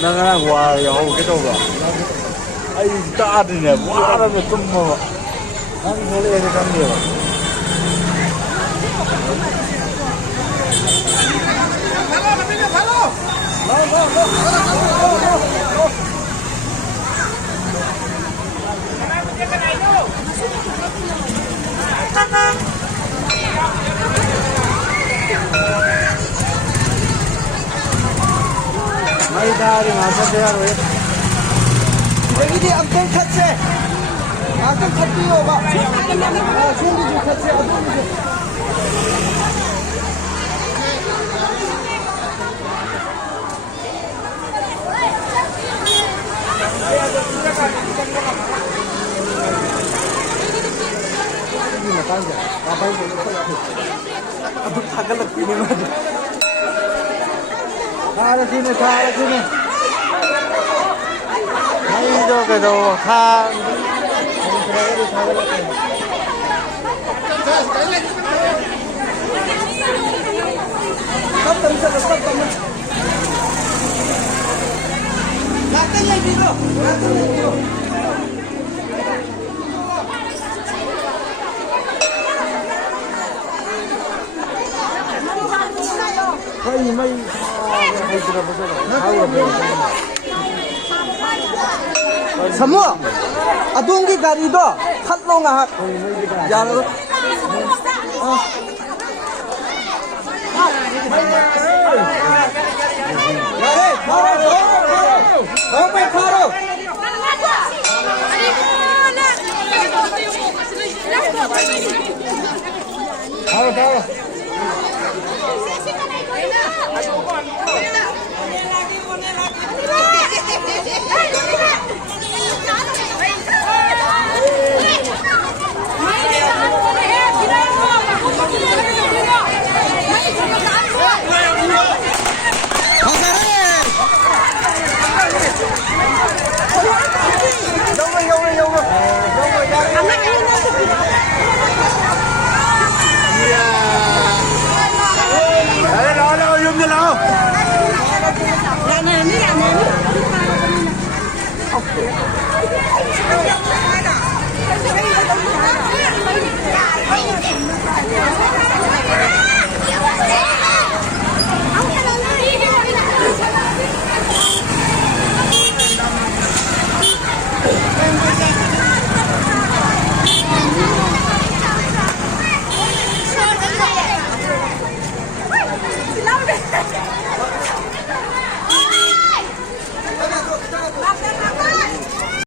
Nang wah ya oh gitu ba. Ai ta din ne wah ra me tum ma. Nang thole ere kam dia. Mai dari masa dia roh. Jadi dia abdul khatse. Abdul khatti hoga. Sindi ji khatse abdul ji. Ini makan je. Apa yang abdul thakal lagti ne mujhe. Khara sini. Ini jo ke jo kha. Stop. Makan lagi bro. May Samu, adungi gari do, khat lo nga. Jalo. Kharo. Okay.